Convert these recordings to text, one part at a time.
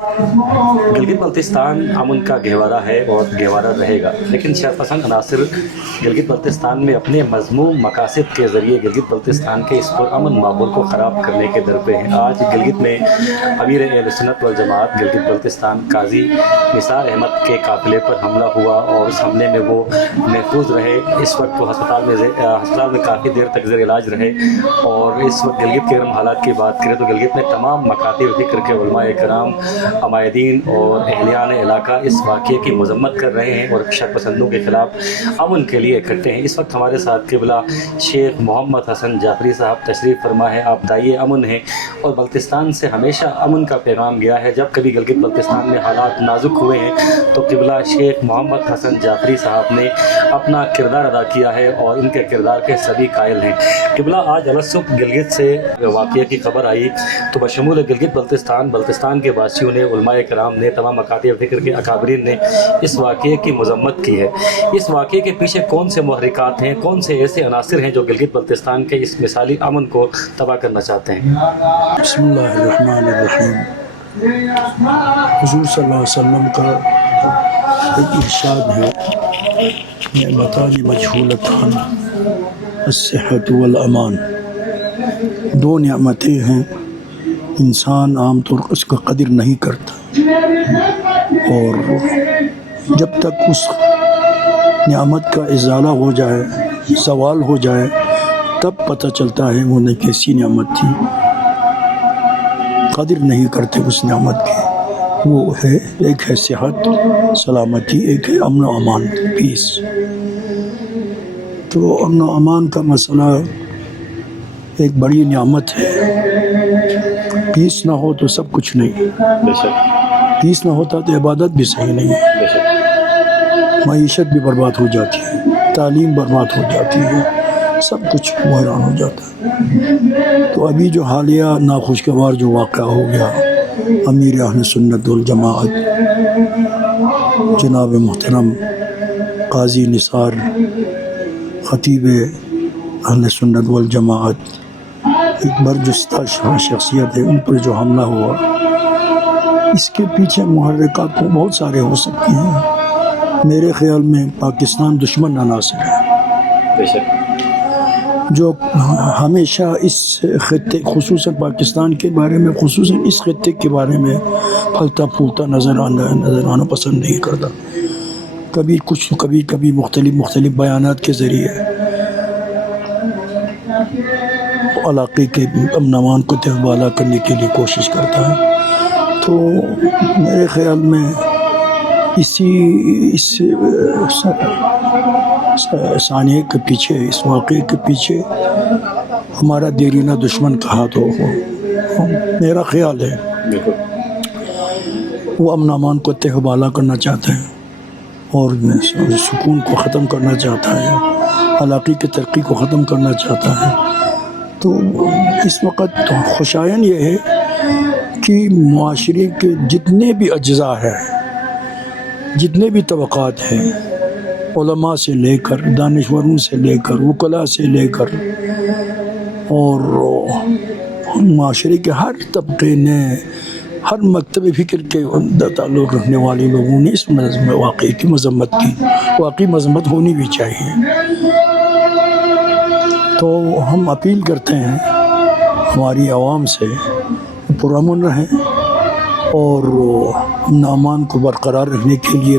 गिलगित बल्तिस्तान अमन का गहवारा है और गहवारा रहेगा, लेकिन शरपसंद अनासर गिलगित बल्तिस्तान में अपने मज़मूम मकासद के ज़रिए गिलगित बल्तिस्तान के इस पुरअमन माहौल को ख़राब करने के दर पे हैं। आज गिलगित में अमीर अहले सुन्नत वल जमात गिलगित बल्तिस्तान काजी निसार अहमद के काफ़िले पर हमला हुआ और उस हमले में वो महफूज रहे। इस वक्त वो हस्पताल में काफ़ी देर तक ज़ेर इलाज रहे। और इस वक्त गिलगित के अगर हालात की बात करें तो गिलगित में तमाम मकातिब ज़िक्र के उलमाए कराम, अमायदीन और अहलियान इलाका इस वाक़े की मजम्मत कर रहे हैं और शरपसंदों के ख़िलाफ़ अमन के लिए इकट्ठे हैं। इस वक्त हमारे साथ क़िबला शेख मोहम्मद हसन जाफरी साहब तशरीफ़ फरमा है। आप दाई अमन हैं और बल्तिस्तान से हमेशा अमन का पैगाम गया है। जब कभी गिलगित बल्तिस्तान में हालात नाजुक हुए हैं तो क़िबला शेख मोहम्मद हसन जाफरी साहब ने अपना किरदार अदा किया है और इनके किरदार के सभी कायल हैं। क़िबला, आज अलसुब गिलगित से वाक़े की खबर आई तो बशमूल गिलगित बल्तिस्तान के वासियों ने, उलमाए कराम ने, तमाम मकातिब फ़िक्र के अकाबरीन ने इस वाक़े की मजम्मत की है। इस वाक़े के पीछे कौन से मुहर्रिकात हैं, कौन से ऐसे अनासिर हैं जो गिलगित बल्तिस्तान के इस मिसाली अमन को तबाह करना चाहते हैं? बिस्मिल्लाहिर्रहमानिर्रहीम। हुज़ूर सल्लल्लाहु अलैहि वसल्लम का एक इरशाद है, नेमतानि मजहूलतान अस्सिहत वल अमान। दो नेमतें हैं, इंसान आम तौर पर उसका कदर नहीं करता और जब तक उस नेमत का इज़ाला हो जाए, ज़वाल हो जाए, तब पता चलता है वो ने कैसी नेमत थी। कदर नहीं करते उस नेमत की। वो है, एक है सेहत सलामती, एक है अमन व अमान, पीस। तो अमन व अमान का मसला एक बड़ी नेमत है। पीस ना हो तो सब कुछ नहीं। पीस ना होता तो इबादत भी सही नहीं है, मईशत भी बर्बाद हो जाती है, तालीम बर्बाद हो जाती है, सब कुछ बहरान हो जाता है। तो अभी जो हालिया नाखुशगवार जो वाक़ा हो गया, अमीर अहले सुन्नत वल जमाअत जनाब मोहतरम काजी निसार खतीब अहले सुन्नत वल जमाअत, एक बरजुस्ता शख्सियत है, उन पर जो हमला हुआ, इसके पीछे मुहर्रिकात तो बहुत सारे हो सकते हैं। मेरे ख्याल में पाकिस्तान दुश्मन अनासर है जो हमेशा इस खित्ते, खुसूसन पाकिस्तान के बारे में, खुसूसन इस खित्ते के बारे में फलता फूलता नज़र आना पसंद नहीं करता। कभी कुछ, कभी मुख्तलिफ बयानात के ज़रिए इलाक़े के अमन अमान को तहवाला करने के लिए कोशिश करता है। तो मेरे ख़्याल में इस सानिए के पीछे, इस वाक़े के पीछे हमारा देरीना दुश्मन का हाथ हो, मेरा ख़्याल है। वो अमन अमान को तहवाला करना चाहता है और सुकून को ख़त्म करना चाहता है, इलाक़े की तरक्की को ख़त्म करना चाहता है। तो इस वक्त तो खुशायन ये है कि मुआशरे के जितने भी अज्ज़ा हैं, जितने भी तबक़ात हैं, उलमा से लेकर, दानिशवरों से लेकर, वकला से लेकर, और मुआशरे के हर तबक़े ने, हर मकतब फ़िक्र के ताल्लुक़ रखने वाले लोगों ने इस वाक़े की मज़म्मत की। वाक़ई मज़म्मत होनी भी चाहिए। तो हम अपील करते हैं हमारी आवाम से, पुरअमन रहें और अमन अमान को बरकरार रखने के लिए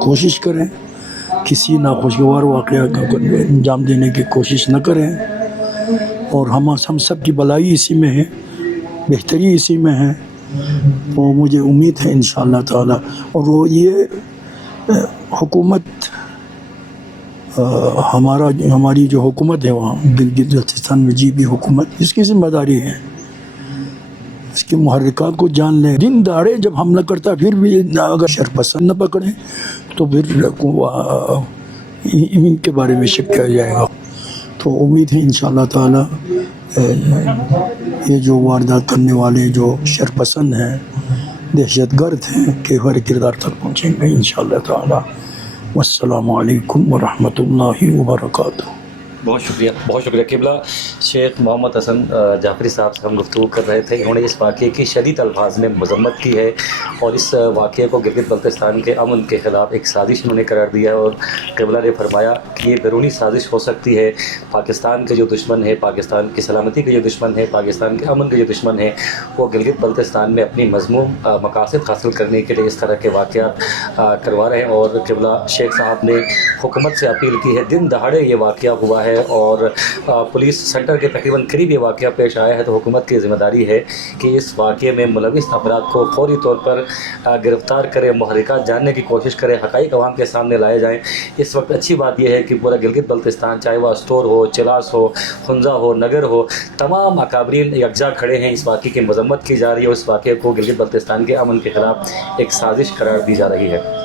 कोशिश करें। किसी नाखुशगवार वाक़या को अंजाम देने की कोशिश न करें। और हम सब की भलाई इसी में है, बेहतरी इसी में है। तो मुझे उम्मीद है इंशाअल्लाह ताला, और वो ये हुकूमत, हमारी जो हुकूमत है वहाँ गिलगित बल्तिस्तान में, जी भी हुकूमत, इसकी ज़िम्मेदारी है, इसके मुहर्रिकात को जान लें। दिन दाड़े जब हमला करता फिर भी अगर शरपसंद न पकड़े तो फिर इनके बारे में शक किया जाएगा। तो उम्मीद है इंशाअल्लाह ताला ये जो वारदात करने वाले जो शरपसंद हैं, दहशतगर्द हैं, के हर किरदार तक पहुँचेंगे इंशाअल्लाह ताला। वस्सलामु अलैकुम व रहमतुल्लाहि व बरकातुहू। बहुत शुक्रिया किबला। शेख मोहम्मद हसन जाफरी साहब से हम गुफ्तगू कर रहे थे। इन्होंने इस वाक़े की शदीद अल्फाज में मजम्मत की है और इस वाक़े को गिलगित बल्तिस्तान के अमन के ख़िलाफ़ एक साजिश इन्होंने करार दिया है। और किबला ने फरमाया कि ये बैरूनी साजिश हो सकती है। पाकिस्तान के जो दुश्मन है, पाकिस्तान की सलामती के जो दुश्मन है, पाकिस्तान के अमन के जो दुश्मन है, वो गिलगित बल्तिस्तान में अपनी मज़मूम मकासद हासिल करने के लिए इस तरह के वाक़यात करवा रहे हैं। और किबला शेख साहब ने हुकूमत से अपील की है, दिन दहाड़े ये वाक़या हुआ है और पुलिस सेंटर के तकरीबन करीब ये वाक़या पेश आया है, तो हुकूमत की ज़िम्मेदारी है कि इस वाक़े में मुलविस अफराद को फौरी तौर पर गिरफ़्तार करें, महरिकात जानने की कोशिश करें, हक़ाइक़ अवाम के सामने लाए जाएँ। इस वक्त अच्छी बात यह है कि पूरा गिलगित बल्तिस्तान, चाहे वह स्टोर हो, चिलास हो, हुंजा हो, नगर हो, तमाम अकाबरीन यकजा खड़े हैं। इस वाक़े की मजम्मत की जा रही है और इस वाक़े को गिलगित बल्तिस्तान के अमन के ख़िलाफ़ एक साजिश करार दी जा रही है।